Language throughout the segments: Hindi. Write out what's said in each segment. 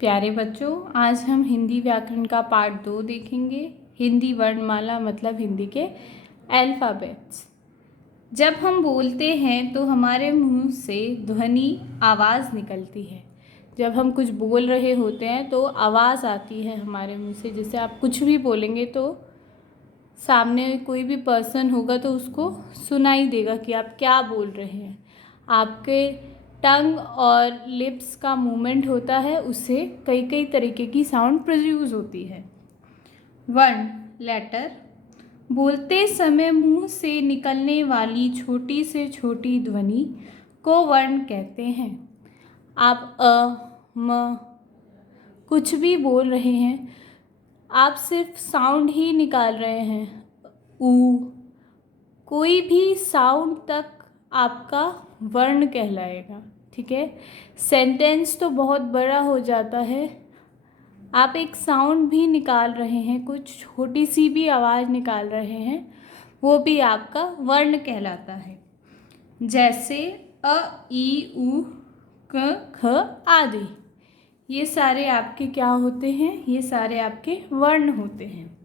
प्यारे बच्चों, आज हम हिंदी व्याकरण का पार्ट 2 देखेंगे। हिंदी वर्णमाला मतलब हिंदी के अल्फ़ाबेट्स। जब हम बोलते हैं तो हमारे मुंह से ध्वनि आवाज़ निकलती है। जब हम कुछ बोल रहे होते हैं तो आवाज़ आती है हमारे मुंह से। जैसे आप कुछ भी बोलेंगे तो सामने कोई भी पर्सन होगा तो उसको सुनाई देगा कि आप क्या बोल रहे हैं। आपके टंग और लिप्स का मूवमेंट होता है, उससे कई कई तरीके की साउंड प्रोड्यूस होती है। वर्ण लेटर बोलते समय मुंह से निकलने वाली छोटी से छोटी ध्वनि को वर्ण कहते हैं। आप म कुछ भी बोल रहे हैं, आप सिर्फ साउंड ही निकाल रहे हैं। ऊ कोई भी साउंड तक आपका वर्ण कहलाएगा। ठीक है, सेंटेंस तो बहुत बड़ा हो जाता है। आप एक साउंड भी निकाल रहे हैं, कुछ छोटी सी भी आवाज़ निकाल रहे हैं, वो भी आपका वर्ण कहलाता है। जैसे अ, ई, उ, क, ख आदि, ये सारे आपके क्या होते हैं? ये सारे आपके वर्ण होते हैं।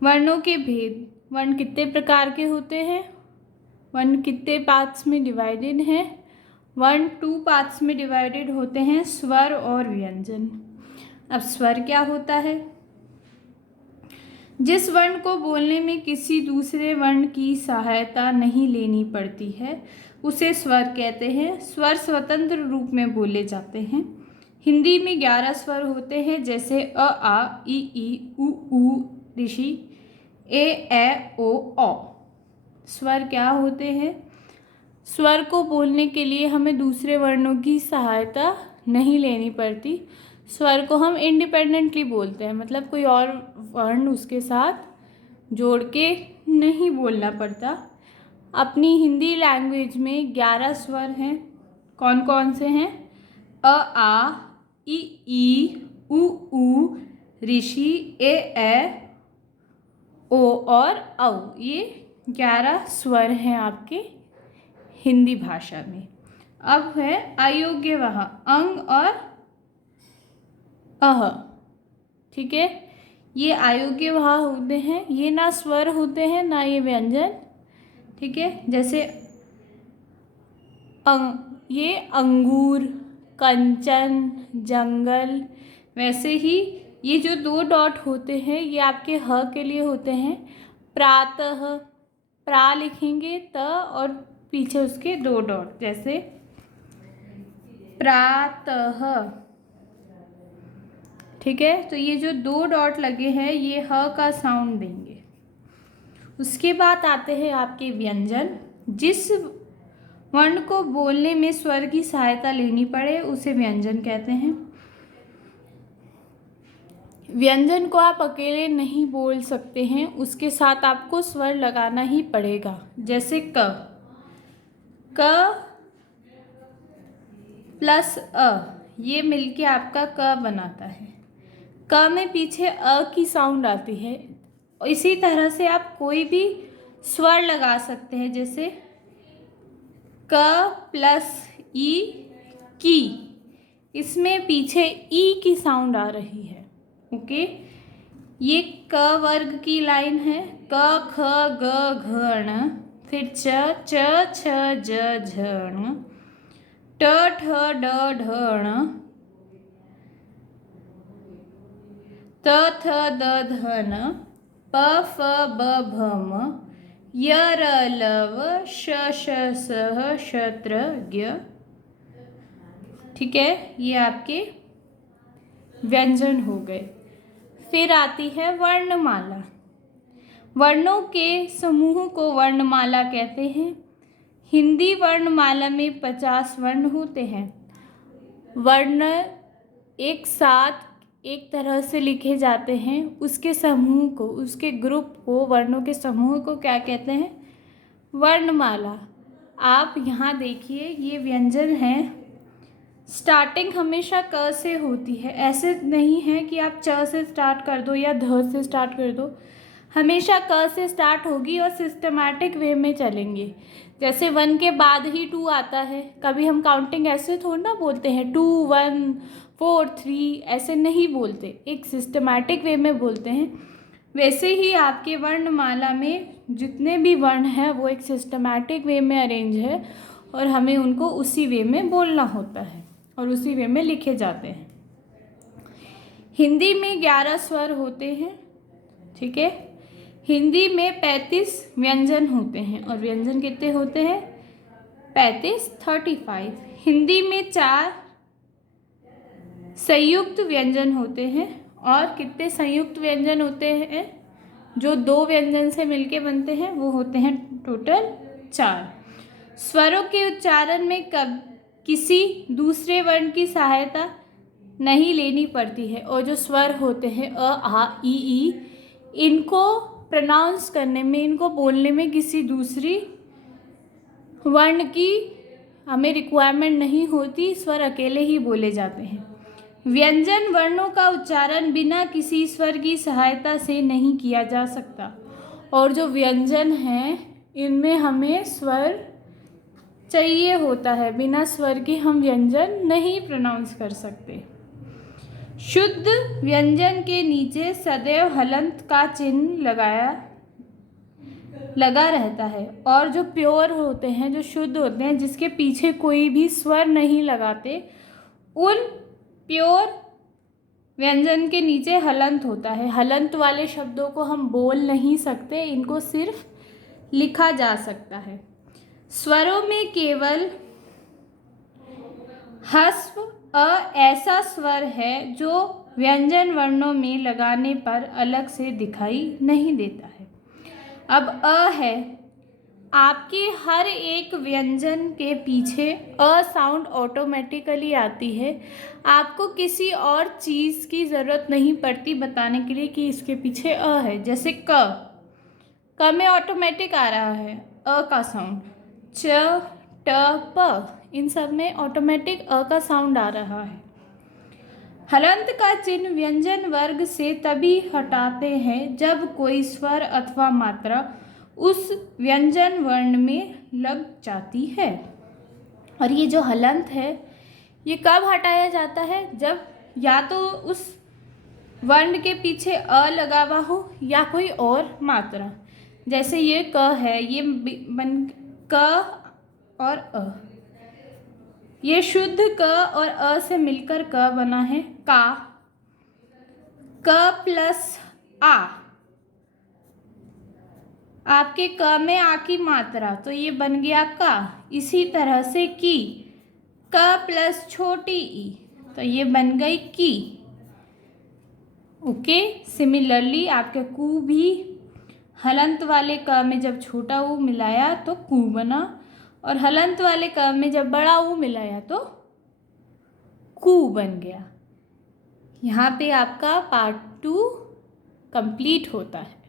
वर्णों के भेद। वर्ण कितने प्रकार के होते हैं? वर्ण कितने पार्ट्स में डिवाइडेड हैं? वर्ण 2 पार्ट्स में डिवाइडेड होते हैं, स्वर और व्यंजन। अब स्वर क्या होता है? जिस वर्ण को बोलने में किसी दूसरे वर्ण की सहायता नहीं लेनी पड़ती है उसे स्वर कहते हैं। स्वर स्वतंत्र रूप में बोले जाते हैं। हिंदी में 11 स्वर होते हैं, जैसे अ, आ, ई, उ, ऋषि, ए, ओ, औ। स्वर क्या होते हैं? स्वर को बोलने के लिए हमें दूसरे वर्णों की सहायता नहीं लेनी पड़ती। स्वर को हम इंडिपेंडेंटली बोलते हैं, मतलब कोई और वर्ण उसके साथ जोड़ के नहीं बोलना पड़ता। अपनी हिंदी लैंग्वेज में 11 स्वर हैं। कौन कौन से हैं? अ, आ, ई, उ, ऋषि, ए, ओ और औ। ये 11 स्वर हैं आपके हिंदी भाषा में। अब है अयोग्य वह, अंग और अह। ठीक है, ये अयोग्य वह होते हैं, ये ना स्वर होते हैं ना ये व्यंजन। ठीक है, जैसे ये अंगूर, कंचन, जंगल। वैसे ही ये जो 2 डॉट होते हैं ये आपके ह के लिए होते हैं। प्रातः, प्रा लिखेंगे त और पीछे उसके 2 डॉट, जैसे प्रातः। ठीक है, तो ये जो 2 डॉट लगे हैं ये ह का साउंड देंगे। उसके बाद आते हैं आपके व्यंजन। जिस वर्ण को बोलने में स्वर की सहायता लेनी पड़े उसे व्यंजन कहते हैं। व्यंजन को आप अकेले नहीं बोल सकते हैं, उसके साथ आपको स्वर लगाना ही पड़ेगा। जैसे क प्लस अ, ये मिलके आपका क बनाता है। क में पीछे अ की साउंड आती है। इसी तरह से आप कोई भी स्वर लगा सकते हैं, जैसे क प्लस ई, की। इसमें पीछे ई की साउंड आ रही है। ओके, ये क वर्ग की लाइन है। क, ख, ग, घ, ण, फिर च, छ, ज, झ, ण, ट, ठ, ड, ढ, ण, त, थ, द, ध, न, प, फ, ब, भ, म, य, र, ल, व, श, स, ह, श, त्र, ज्ञ। ठीक है, ये आपके व्यंजन हो गए। फिर आती है वर्णमाला। वर्णों के समूह को वर्णमाला कहते हैं। हिंदी वर्णमाला में 50 वर्ण होते हैं। वर्ण एक साथ एक तरह से लिखे जाते हैं। उसके समूह को, उसके ग्रुप को, वर्णों के समूह को क्या कहते हैं? वर्णमाला। आप यहाँ देखिए, ये व्यंजन हैं। स्टार्टिंग हमेशा क से होती है। ऐसे नहीं है कि आप च से स्टार्ट कर दो या ध से स्टार्ट कर दो। हमेशा क से स्टार्ट होगी और सिस्टमैटिक वे में चलेंगे। जैसे 1 के बाद ही 2 आता है। कभी हम काउंटिंग ऐसे थोड़ा ना बोलते हैं 2 1 4 3 ऐसे नहीं बोलते, एक सिस्टमैटिक वे में बोलते हैं। वैसे ही आपके वर्णमाला में जितने भी वर्ण हैं वो एक सिस्टमैटिक वे में अरेंज है और हमें उनको उसी वे में बोलना होता है और उसी वे में लिखे जाते हैं। हिंदी में 11 स्वर होते हैं, ठीक है। हिंदी में 35 व्यंजन होते हैं और व्यंजन कितने होते हैं? 35 हिंदी में 4 संयुक्त व्यंजन होते हैं और कितने संयुक्त व्यंजन होते हैं? जो 2 व्यंजन से मिलके बनते हैं वो होते हैं टोटल 4। स्वरों के उच्चारण में किसी दूसरे वर्ण की सहायता नहीं लेनी पड़ती है और जो स्वर होते हैं अ आ ई इनको प्रोनाउंस करने में, इनको बोलने में किसी दूसरी वर्ण की हमें रिक्वायरमेंट नहीं होती, स्वर अकेले ही बोले जाते हैं। व्यंजन वर्णों का उच्चारण बिना किसी स्वर की सहायता से नहीं किया जा सकता और जो व्यंजन हैं इनमें हमें स्वर चाहिए होता है, बिना स्वर के हम व्यंजन नहीं प्रोनाउंस कर सकते। शुद्ध व्यंजन के नीचे सदैव हलंत का चिन्ह लगा रहता है और जो प्योर होते हैं, जो शुद्ध होते हैं, जिसके पीछे कोई भी स्वर नहीं लगाते, उन प्योर व्यंजन के नीचे हलंत होता है। हलंत वाले शब्दों को हम बोल नहीं सकते, इनको सिर्फ लिखा जा सकता है। स्वरों में केवल ह्रस्व अ ऐसा स्वर है जो व्यंजन वर्णों में लगाने पर अलग से दिखाई नहीं देता है। अब अ है, आपके हर एक व्यंजन के पीछे अ साउंड ऑटोमेटिकली आती है, आपको किसी और चीज़ की ज़रूरत नहीं पड़ती बताने के लिए कि इसके पीछे अ है। जैसे क में ऑटोमेटिक आ रहा है अ का साउंड, च ट प इन सब में ऑटोमेटिक अ का साउंड आ रहा है। हलंत का चिन्ह व्यंजन वर्ग से तभी हटाते हैं जब कोई स्वर अथवा मात्रा उस व्यंजन वर्ण में लग जाती है। और ये जो हलंत है ये कब हटाया जाता है? जब या तो उस वर्ण के पीछे अ लगा हुआ हो या कोई और मात्रा। जैसे ये क है, ये बन क और अ, ये शुद्ध क और अ से मिलकर क बना है का। क प्लस आ, आपके क में आ की मात्रा तो ये बन गया का। इसी तरह से की, क प्लस छोटी ई तो ये बन गई की। ओके, सिमिलरली आपके कू भी हलंत वाले क में जब छोटा ऊ मिलाया तो कू बना और हलंत वाले क में जब बड़ा ऊ मिलाया तो कू बन गया। यहाँ पे आपका पार्ट 2 कंप्लीट होता है।